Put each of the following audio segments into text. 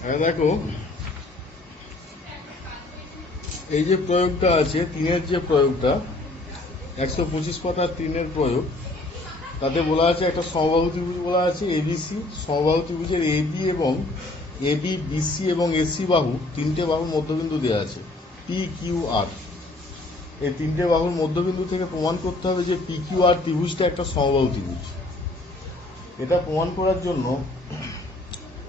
দেখো এই যে প্রয়োগটা আছে, তিনের যে প্রয়োগটা 125 পাতার তিনের প্রয়োগ, তাতে বলা আছে একটা সমবাহু ত্রিভুজ বলা আছে এবিসি। সমবাহু ত্রিভুজের এবি এবং এবি, বিসি এবং এসি বাহু, তিনটে বাহুর মধ্যবিন্দু দেওয়া আছে পি কিউ আর। এই তিনটে বাহুর মধ্যবিন্দু থেকে প্রমাণ করতে হবে যে পি কিউ আর ত্রিভুজটা একটা সমবাহু ত্রিভুজ। এটা প্রমাণ করার জন্য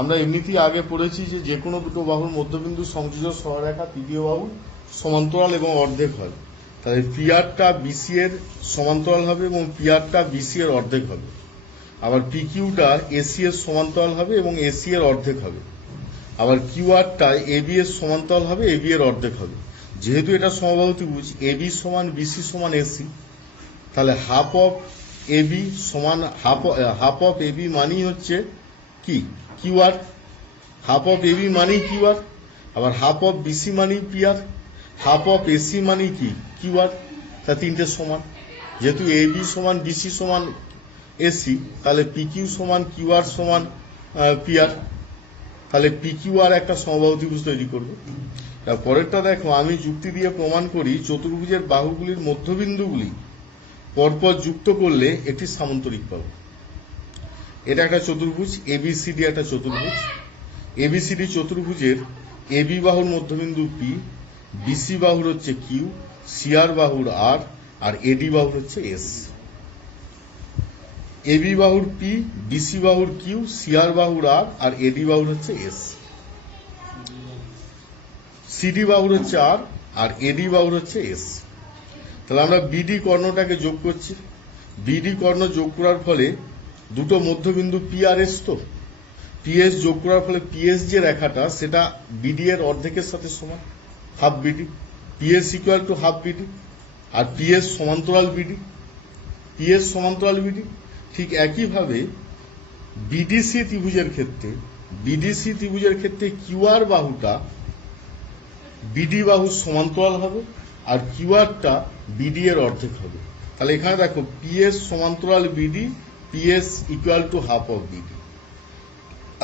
আমরা এমনিতেই আগে পড়েছি যে কোনো দুটো বাহুর মধ্যবিন্দু সংযোজক সরলরেখা তৃতীয় বাহু সমান্তরাল এবং অর্ধেক হয়। তাহলে পিআরটা বিসি এর সমান্তরাল হবে এবং পিআরটা বিসি এর অর্ধেক হবে। আবার পি কিউটা এসি এর সমান্তরাল হবে এবং এসি এর অর্ধেক হবে। আবার কিউআরটা এবি এর সমান্তরাল হবে, এবি এর অর্ধেক হবে। যেহেতু এটা সমবাহু ত্রিভুজ এবি সমান বিসি সমান এসি, তাহলে হাফ অফ এবি সমান হাফ অফ এবি মানেই হচ্ছে কি কিউআর, হাফ অফ এবি মানেই কিউআর। আবার হাফ অফ বিসি মানেই পিআর, হাফ অফ এসি মানেই কি কিউআর। তা তিনটে সমান, যেহেতু এবি সমান বিসি সমান এসি, তাহলে পি কিউ সমান কিউআর সমান পিআর। তাহলে পি কিউ আর একটা সমবাহু ত্রিভুজ তৈরি করবে। পরেরটা দেখো, আমি যুক্তি দিয়ে প্রমাণ করি চতুর্ভুজের বাহুগুলির মধ্যবিন্দুগুলি পরপর যুক্ত করলে একটি সামান্তরিক পাবো। এটা একটা চতুর্ভুজ এবিসিডি, একটা চতুর্ভুজ এবিসিডি চতুর্ভুজের এবি বাহুর মধ্যবিন্দু পি, বিসি বাহুর হচ্ছে কিউ, সিআর বাহুর আর, আর এডি বাহুর হচ্ছে এস। এবি বাহুর পি, বিসি বাহুর কিউ, সিআর বাহুর আর, আর এডি বাহুর হচ্ছে এস। সিডি বাহুর হচ্ছে আর, আর এডি বাহুর হচ্ছে এস। তাহলে আমরা বিডি কর্ণটাকে যোগ করছি। বিডি কর্ণ যোগ করার ফলে দুটো মধ্যবিন্দু পি আর এস, তো পিএস যোগ করার ফলে পিএস যে রেখাটা সেটা বিডি এর অর্ধেকের সাথে সমান, half BD. PS equal to half BD, আর পিএস সমান্তরাল বিডি, পিএস সমান্তরাল বিডি। ঠিক একইভাবে বিডিসি ত্রিভুজের ক্ষেত্রে কিউআর বাহুটা বিডি বাহুর সমান্তরাল হবে, আর কিউআরটা বিডি এর অর্ধেক হবে। তাহলে এখানে দেখো পিএস সমান্তরাল BD, PS equal to half of BD.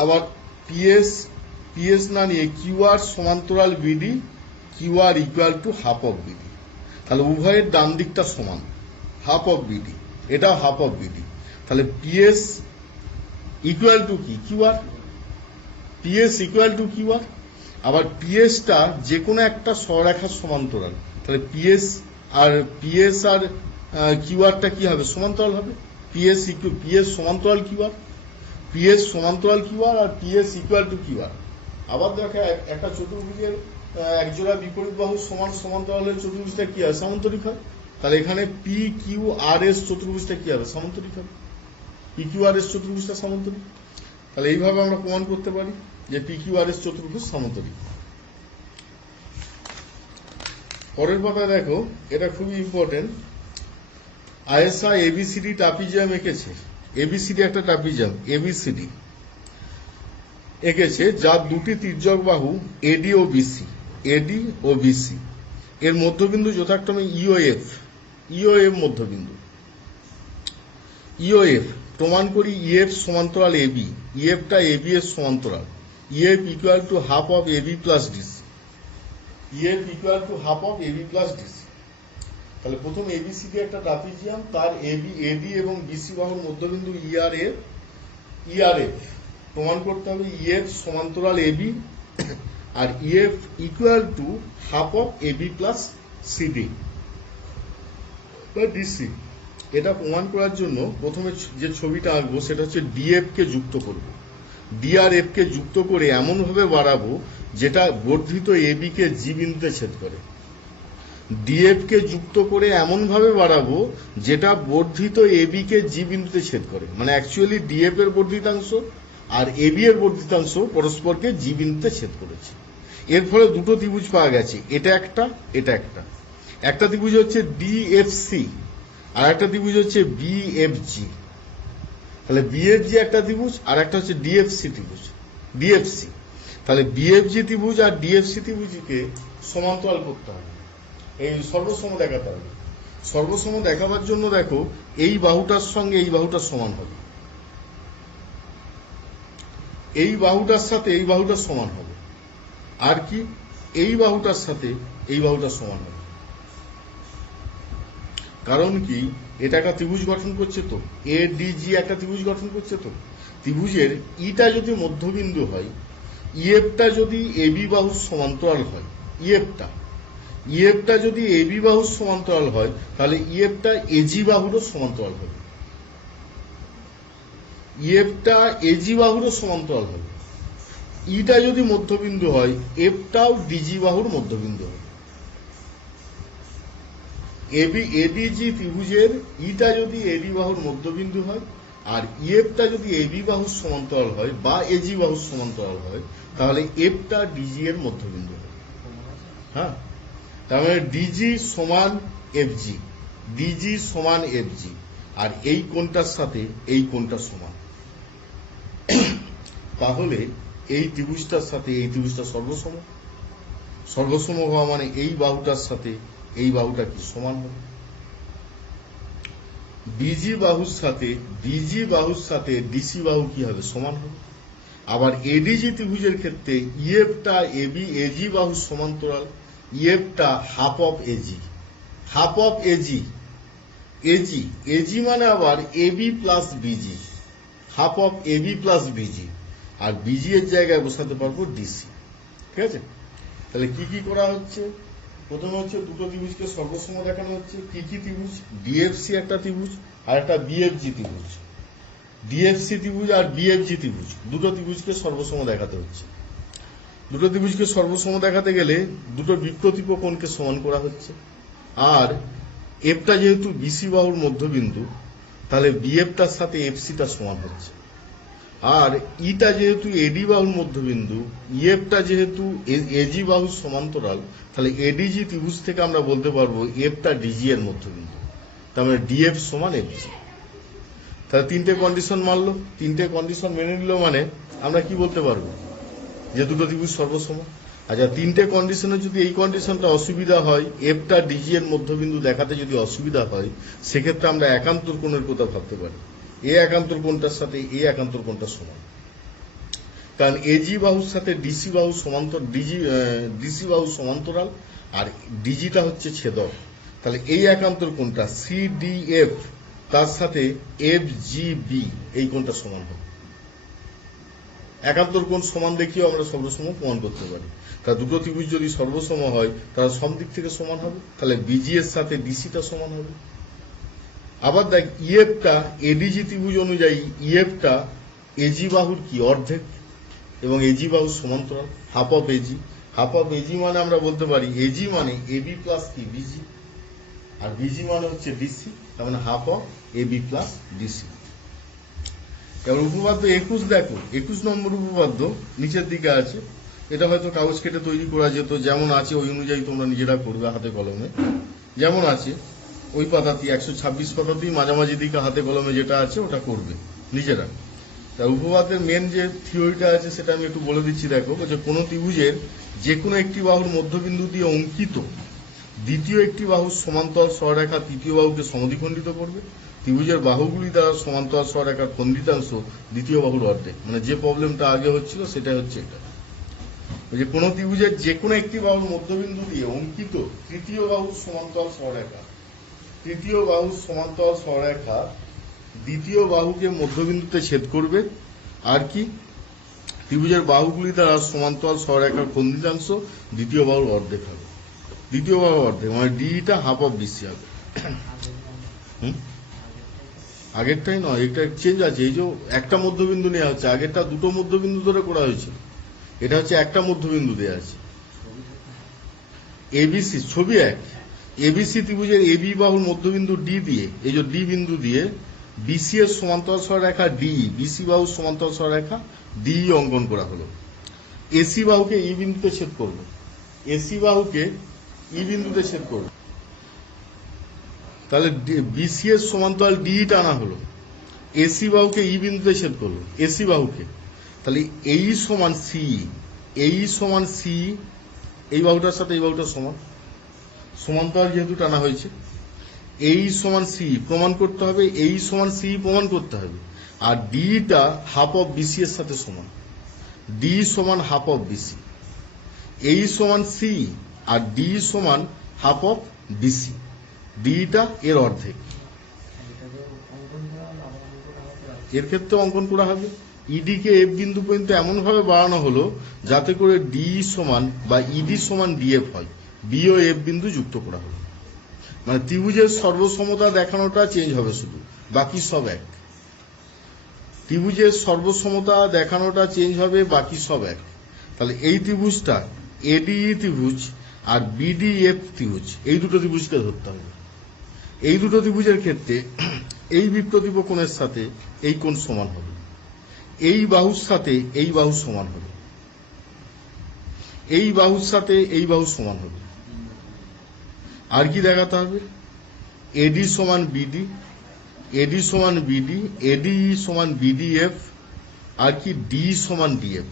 আবার পিএস না নিয়ে কিউআর সমান্তরাল BD, QR equal to half of BD. তাহলে উভয়ের ডান দিকটা সমান, হাফ অফ বিডি, এটাও হাফ অফ বিডি। তাহলে পিএস ইকুয়াল টু কি QR, PS equal to QR. আবার পিএসটা যে কোনো একটা সরলরেখার সমান্তরাল, তাহলে পিএস আর কিউআরটা কি হবে, সমান্তরাল হবে। পিএস সমান্তরাল কিউআর, পিএস সমান্তরাল কিউআর, আর পিএস ইকুয়াল টু কিউআর। আবার দেখো একটা চতুর্ভুজের একজোড়া বিপরীত বাহু সমান সমান্তরাল হলে চতুর্ভুজটা কি হয়, সামান্তরিক হয়। তাহলে এখানে পি কিউ আর এস চতুর্ভুজটা কি হবে, সামান্তরিক হবে। P Q R S চতুর্ভুজটা সামান্তরিক। তাহলে এইভাবে আমরা প্রমাণ করতে পারি যে পি কিউ আর এস চতুর্ভুজ সামান্তরিক। পরের পাতায় দেখো, এটা খুবই ইম্পর্টেন্ট। আইএসআই এবিসিডি ট্রাপিজিয়াম এঁকেছে। এবিসিডি একটা ট্রাপিজিয়াম, এবিসিডি এঁকেছে, যার দুটি তির্যক বাহু এডি ও বিসি, এডি ও বিসি এর মধ্যবিন্দু যথাক্রমে ইওএফ মধ্যবিন্দু। ইওএফ প্রমাণ করি ইএফ সমান্তরাল এবি, ইএফটা এবি এর সমান্তরাল। EF equal to half of AB plus DC, EF equal to half of AB plus DC. তাহলে প্রথম এবিসিডি একটা ট্রাপিজিয়াম, তার এডি এবং বিসি বাহুর মধ্যবিন্দু ইআরএফ প্রমাণ করতে হবে ইএফ সমান্তরাল এবি, আর EF equal to half of AB plus CD বা ডিসি। এটা প্রমাণ করার জন্য প্রথমে যে ছবিটা আঁকবো সেটা হচ্ছে ডিএফ কে যুক্ত করব, ডিআরএফ কে যুক্ত করে এমনভাবে বাড়াবো যেটা বর্ধিত এবি কে জি বিন্দুতে ছেদ করে। ডিএফ কে যুক্ত করে এমনভাবে বাড়াবো যেটা বর্ধিত এবি কে জি বিন্দুতে ছেদ করে, মানে অ্যাকচুয়ালি ডিএফ এর বর্ধিতাংশ আর এবি এর বর্ধিতাংশ পরস্পরকে জি বিন্দুতে ছেদ করেছে। এর ফলে দুটো ত্রিভুজ পাওয়া গেছে, এটা একটা, এটা একটা। একটা ত্রিভুজ হচ্ছে ডিএফসি, আর একটা ত্রিভুজ হচ্ছে বিএফজি। তাহলে বিএফজি একটা ত্রিভুজ, আর একটা হচ্ছে ডিএফসি ত্রিভুজ, ডিএফসি। তাহলে বিএফজি ত্রিভুজ আর ডিএফসি ত্রিভুজকে সমান্তরাল করতে হবে, এই সর্বসম দেখাতে হবে। সর্বসম দেখাবার জন্য দেখো এই বাহুটার সঙ্গে এই বাহুটার সমান হবে। এই বাহুটার সাথে এই বাহুটা সমান হবে, আর কি এই বাহুটার সাথে এই বাহুটা সমান হবে। কারণ কি, এটা একটা ত্রিভুজ গঠন করছে, তো এ ডি জি একটা ত্রিভুজ গঠন করছে। তো ত্রিভুজের ইটা যদি মধ্যবিন্দু হয়, ইএফটা যদি এবি বাহুর সমান্তরাল হয়, ইএফটা যদি এবি বাহুর সমান্তরাল হয়, তাহলে ইএফটা এজি বাহুরও সমান্তরাল হবে। ইএফটা এজি বাহুরও সমান্তরাল হবে। ইটা যদি মধ্যবিন্দু হয়, এফটাও ডিজি বাহুর মধ্যবিন্দু হবে। এডিজি ত্রিভুজের ইটা যদি এডি বাহুর মধ্যবিন্দু হয়, আর ইএফটা যদি এবি বাহুর সমান্তরাল হয় বা এজি বাহুর সমান্তরাল হয়, তাহলে এফটা ডিজি এর মধ্যবিন্দু হবে। হ্যাঁ, তার মানে ডিজি সমান এফজি, ডিজি সমান এফজি, আর এই কোণটার সাথে এই কোণটা সমান। তাহলে এই ত্রিভুজটার সাথে এই ত্রিভুজটা সর্বসম। সর্বসম হওয়া মানে এই বাহুটার সাথে এই বাহুটা কি সমান হবে। বিজি বাহুর সাথে ডিসি বাহু কি হবে, সমান হবে। আবার এডিজি ত্রিভুজের ক্ষেত্রে ইএফটা এবি এজি বাহু সমান্তরাল, ইএফটা half of AG, half of AG, AG মানে আবার AB plus BG, half of AB plus BG, আর বিজি এর জায়গায় বসাতে পারবো ডিসি। ঠিক আছে, তাহলে কি কি করা হচ্ছে? প্রথমে হচ্ছে দুটো ত্রিভুজকে সর্বসম দেখানো হচ্ছে। কি কি ত্রিভুজ? ডিএফসি একটা ত্রিভুজ আর একটা বিএফজি ত্রিভুজ। ডিএফসি ত্রিভুজ আর বিএফজি ত্রিভুজ, দুটো ত্রিভুজকে সর্বসম দেখাতে হচ্ছে। দুটো ত্রিভুজকে সর্বসম দেখাতে গেলে দুটো বিপ্রতীপ কোণকে সমান করা হচ্ছে। আর এফটা যেহেতু বিসি বাহুর মধ্যবিন্দু, তাহলে বিএফটার সাথে এফসিটা সমান হচ্ছে। আর ইটা যেহেতু এডি বাহুর মধ্যবিন্দু, ইএফটা যেহেতু এজি বাহুর সমান্তরাল, তাহলে এডিজি ত্রিভুজ থেকে আমরা বলতে পারবো এফটা ডিজি এর মধ্যবিন্দু। তার মানে ডিএফ সমান এফজি। তাহলে তিনটে কন্ডিশন মানলো, তিনটে কন্ডিশন মেনে নিল, মানে আমরা কি বলতে পারবো যে দুটো ত্রিভুজ সর্বসম। আচ্ছা, তিনটে কন্ডিশনে যদি এই কন্ডিশনটা অসুবিধা হয়, এফটা ডিজি এর মধ্যবিন্দু দেখাতে যদি অসুবিধা হয়, সেক্ষেত্রে আমরা একান্তর কোণের কথা ভাবতে পারি। এ একান্তর কোণটার সাথে এ একান্তর কোণটা সমান, কারণ এজি বাহুর সাথে ডিসি বাহু সমান্তর, ডিসি বাহু সমান্তরাল, আর ডিজিটা হচ্ছে ছেদক। তাহলে এই একান্তর কোণটা সিডিএফ তার সাথে এফ জি বি, এই কোণটা সমান হবে। একান্তর কোণ সমান দেখিও আমরা সর্বসম প্রমাণ করতে পারি। তা দুটো ত্রিভুজ যদি সর্বসম হয়, তারা সব দিক থেকে সমান হবে। তাহলে বিজি এর সাথে ডিসিটা সমান হবে। আবার দেখ, ইএফটা এডিজি ত্রিভুজ অনুযায়ী ইএফটা এজি বাহুর কি অর্ধেক, এবং এজি বাহুর সমান্তরাল, half of AG. Half of AG মানে আমরা বলতে পারি এজি মানে এবি প্লাস কি বিজি, আর বিজি মানে হচ্ছে ডিসি, তার মানে half of AB plus DC. এবার উপপাদ্য 21 দেখো, 21 নম্বর উপপাদ্য নিচের দিকে আছে। এটা হয়তো কাগজ কেটে তৈরি করা যেত, যেমন আছে ওই অনুযায়ী তোমরা নিজেরা করবে হাতে কলমে। যেমন আছে ওই পাতাটি 126 পাতাতেই মাঝামাঝি দিকে হাতে কলমে যেটা আছে ওটা করবে নিজেরা। তা উপপাদ্যের মেন যে থিওরিটা আছে সেটা আমি একটু বলে দিচ্ছি। দেখো, যে কোনো ত্রিভুজের যে কোনো একটি বাহুর মধ্যবিন্দু দিয়ে অঙ্কিত দ্বিতীয় একটি বাহুর সমান্তরাল সরলরেখা তৃতীয় বাহুকে সমদ্বিখণ্ডিত করবে। ত্রিভুজের বাহুগুলি দ্বারা সমান্তরাল সরলরেখার খণ্ডিতাংশ দ্বিতীয় বাহুর অর্ধেক। মানে যে প্রবলেমটা আগে হচ্ছিল সেটা হচ্ছে এটা, যে কোনো ত্রিভুজের যে কোনো একটি বাহুর মধ্যবিন্দু দিয়ে অঙ্কিত তৃতীয় বাহুর সমান্তরাল সরলরেখা, তৃতীয় বাহুর সমান্তরাল সরলরেখা দ্বিতীয় বাহুকে মধ্যবিন্দুতে ছেদ করবে। আর কি, ত্রিভুজের বাহুগুলি দ্বারা সমান্তরাল সরলরেখার খণ্ডিতাংশ দ্বিতীয় বাহুর অর্ধেক হবে। দ্বিতীয় বাহুর অর্ধেক মানে ডিটা হাফ অফ বিসি হবে। আগেরটাই নয়, এটা চেঞ্জ আছে। এই যে একটা মধ্যবিন্দু নেওয়া হচ্ছে, আগেরটা দুটো মধ্যবিন্দু ধরে করা হয়েছিল, এটা হচ্ছে একটা মধ্যবিন্দু দেওয়া আছে। এবিসি ছবি এক, এবিসি ত্রিভুজের এবি বাহুর মধ্যবিন্দু ডি দিয়ে, এই যে ডি বিন্দু দিয়ে বিসি এর সমান্তরাল সরলরেখা ডি, বিসি বাহুর সমান্তরাল সরলরেখা ডি অঙ্কন করা হলো। এসি বাহুকে ই বিন্দুতে ছেদ করবো, এসি বাহুকে ই বিন্দুতে ছেদ করবো। তাহলে বিসি এর সমান্তরাল ডি টানা হলো, এসি বাহুকে ই বিন্দুতে ছেদ করলো, এসি বাহুকে। তাহলে এই সমান সি, এই সমান সি, এই বাহুটার সাথে এই বাহুটার সমান, সমান্তরাল যেহেতু টানা হয়েছে। এই সমান সি প্রমাণ করতে হবে, এই সমান সি প্রমাণ করতে হবে, আর ডিটা হাফ অফ বিসি এর সাথে সমান। ডি সমান হাফ অফ বিসি, এই সমান সি আর ডি সমান হাফ অফ বিসি, ডিটা এর অর্ধেক। এর ক্ষেত্রে অঙ্কন করা হবে। ইডি কে এফ বিন্দু পর্যন্ত এমন ভাবে বাড়ানো হলো যাতে করে ডি সমান বা ইডি সমান ডিএফ হয়, বি ও এফ বিন্দু যুক্ত করা হলো। মানে ত্রিভুজের সর্বসমতা দেখানোটা চেঞ্জ হবে, শুধু বাকি সব এক। ত্রিভুজের সর্বসমতা দেখানোটা চেঞ্জ হবে, বাকি সব এক। তাহলে এই ত্রিভুজটা এডিই ত্রিভুজ আর বিডিএফ ত্রিভুজ, এই দুটো ত্রিভুজকে ধরতে হবে। এই দুটো ত্রিভুজের ক্ষেত্রে এই বিপ্রতীপ কোণের সাথে এই কোণ সমান হবে, এই বাহুর সাথে এই বাহু সমান হবে, এই বাহুর সাথে এই বাহু সমান হবে। আর কি দেখাতে হবে? এডি সমান বিডি, এডি সমান বিডি, এডিই সমান বিডিএফ, আর কি ডি সমান ডিএফ।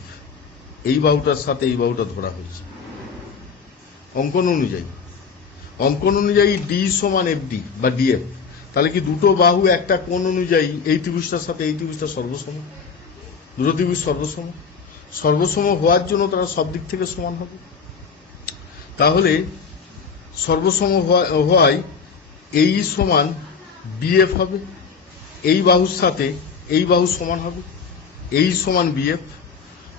এই বাহুটার সাথে এই বাহুটা ধরা হয়েছে অঙ্কন অনুযায়ী। অঙ্কন অনুযায়ী ডি সমান এফডি বা ডিএফ। তাহলে কি দুটো বাহু একটা কোণ অনুযায়ী এই ত্রিভুজটার সাথে এই ত্রিভুজটা সর্বসম? দুটো ত্রিভুজ সর্বসম। সর্বসম হওয়ার জন্য তারা সব দিক থেকে সমান হবে। তাহলে সর্বসম হওয়ায় এই সমান বিএফ হবে, এই বাহুর সাথে এই বাহু সমান হবে, এই সমান বিএফ।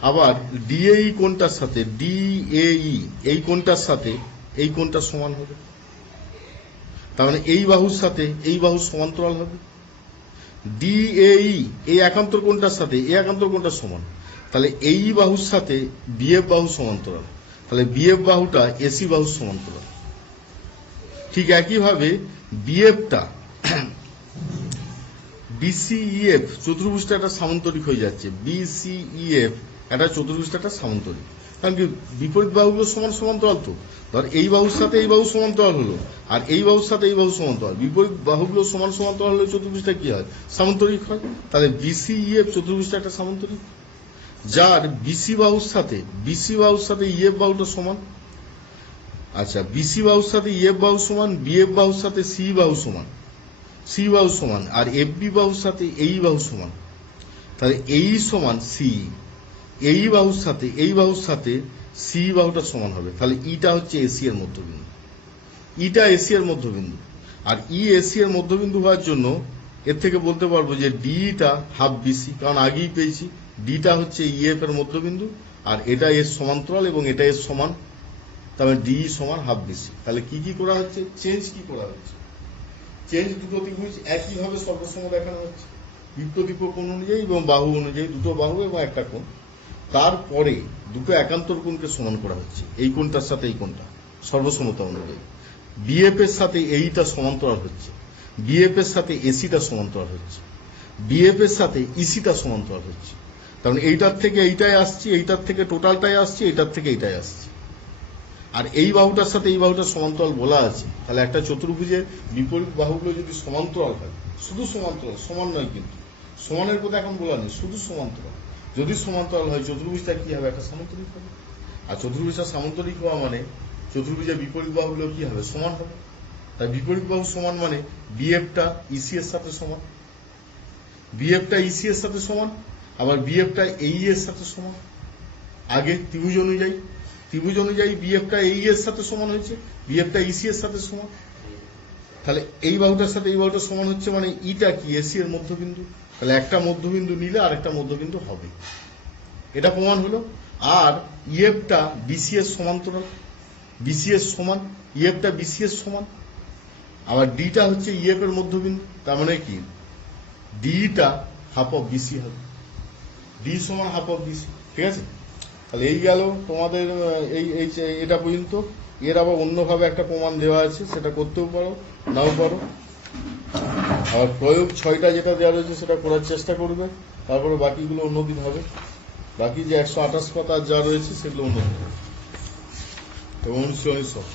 আবার ডিএই কোণটার সাথে ডিএই এই কোণটার সাথে এই কোণটা সমান হবে। তার মানে এই বাহুর সাথে এই বাহু সমান্তরাল হবে। ডিএই এই একান্তর কোণটার সাথে এই একান্তর কোণটা সমান, তাহলে এই বাহুর সাথে বিএফ বাহু সমান্তরাল, তাহলে বিএফ বাহুটা এসি বাহু সমান্তরাল। ঠিক একইভাবে বিএফটা বিসিইএফ চতুর্ভুজটা একটা সামান্তরিক হয়ে যাচ্ছে। বিসিইএফ একটা চতুর্ভুজটা একটা সামান্তরিক, কারণ কি বিপরীত বাহুগুলো সমান সমান্তরাল। তো ধর এই বাহুর সাথে এই বাহু সমান্তরাল হলো, আর এই বাহুর সাথে এই বাহু সমান্তরাল। বিপরীত বাহুগুলো সমান সমান্তরাল হলে চতুর্ভুজটা কি হয়? সামান্তরিক হয়। তাহলে বিসিইএফ চতুর্ভুজটা একটা সামান্তরিক, যার বিসি বাহুর সাথে ইএফ বাহুটা সমান। আচ্ছা, বিসি বাহুর সাথে ইএফ বাহু সমান, বিএফ বাহুর সাথে সি বাহু সমান, আর এফবি বাহুর সাথে এই বাহু সমান। তাহলে এই সমান সি, এই বাহুর সাথে সি বাহুটা সমান হবে। তাহলে ইটা হচ্ছে এসি এর মধ্যবিন্দু, ইটা এসি এর মধ্যবিন্দু। আর ই এসি এর মধ্যবিন্দু হওয়ার জন্য এর থেকে বলতে পারবো যে ডিটা হাফ বিসি, কারণ আগেই পেয়েছি ডিটা হচ্ছে ইএফ এর মধ্যবিন্দু, আর এটা এর সমান্তরাল এবং এটা এর সমান। তাহলে ডি সমান হাফ বিসি। তাহলে কি কি করা হচ্ছে? চেঞ্জ কি করা হচ্ছে? চেঞ্জ দুটো ত্রিভুজ একইভাবে সর্বসম দেখানো হচ্ছে বিপ্রতীপ কোণ অনুযায়ী এবং বাহু অনুযায়ী, দুটো বাহু এবং একটা কোণ। তারপরে দুটো একান্তর কোণকে সমান করা হচ্ছে, এই কোণটার সাথে এই কোণটা সর্বসমতা অনুযায়ী। বিএফ এর সাথে এইটা সমান্তরাল হচ্ছে, বিএফ এর সাথে এসিটা সমান্তরাল হচ্ছে, বিএফ এর সাথে ইসিটা সমান্তরাল হচ্ছে। কারণ এইটার থেকে এইটাই আসছে, এইটার থেকে টোটালটাই আসছে, এইটার থেকে এইটাই আসছে। আর এই বাহুটার সাথে এই বাহুটার সমান্তরাল বলা আছে। তাহলে একটা চতুর্ভুজের বিপরীত বাহুগুলো যদি সমান্তরাল হয়, শুধু সমান্তরাল, সমান নয় কিন্তু, সমানের কথা এখন বলা নেই, শুধু সমান্তরাল। যদি সমান্তরাল হয় চতুর্ভুজটা কি হবে? একটা সামান্তরিক হবে। আর চতুর্ভুজটা সামান্তরিক হওয়া মানে চতুর্ভুজের বিপরীত বাহুগুলো কি হবে? সমান হবে। তাই বিপরীত বাহু সমান মানে বিএফটা ইসি এর সাথে সমান, বিএফটা ইসি এর সাথে সমান, আবার বিএফটা এই এর সাথে সমান। আগে ত্রিভুজ অনুযায়ী বিএফটা এই এর সাথে সমান হয়েছে, বিএফটা ইসি এর সাথে সমান। তাহলে এই বাহুটার সাথে এই বাহুটা সমান হচ্ছে মানে ইটা কি? এসি এর মধ্যবিন্দু। তাহলে একটা মধ্যবিন্দু নিলে আরেকটা মধ্যবিন্দু হবে, এটা প্রমাণ হলো। আর ইএফটা বিসি এর সমান্তরাল, বিসি এর সমান, ইএফটা বিসি এর সমান। আবার ডিটা হচ্ছে ইএফ এর মধ্যবিন্দু, তার মানে কি ডিটা হাফ অফ বিসি হবে, ডি সমান হাফ অফ বিসি। ঠিক আছে? তাহলে এই গেল তোমাদের এটা পর্যন্ত। এর আবার অন্যভাবে একটা প্রমাণ দেওয়া আছে, সেটা করতেও পারো নাও পারো। আবার প্রয়োগ 6টা যেটা দেওয়া রয়েছে সেটা করার চেষ্টা করবে, তারপরে বাকিগুলো অন্যদিন হবে। বাকি যে 128 পাতা যা রয়েছে সেগুলো অন্যদিন হবে এবং অনুশীলনী সব।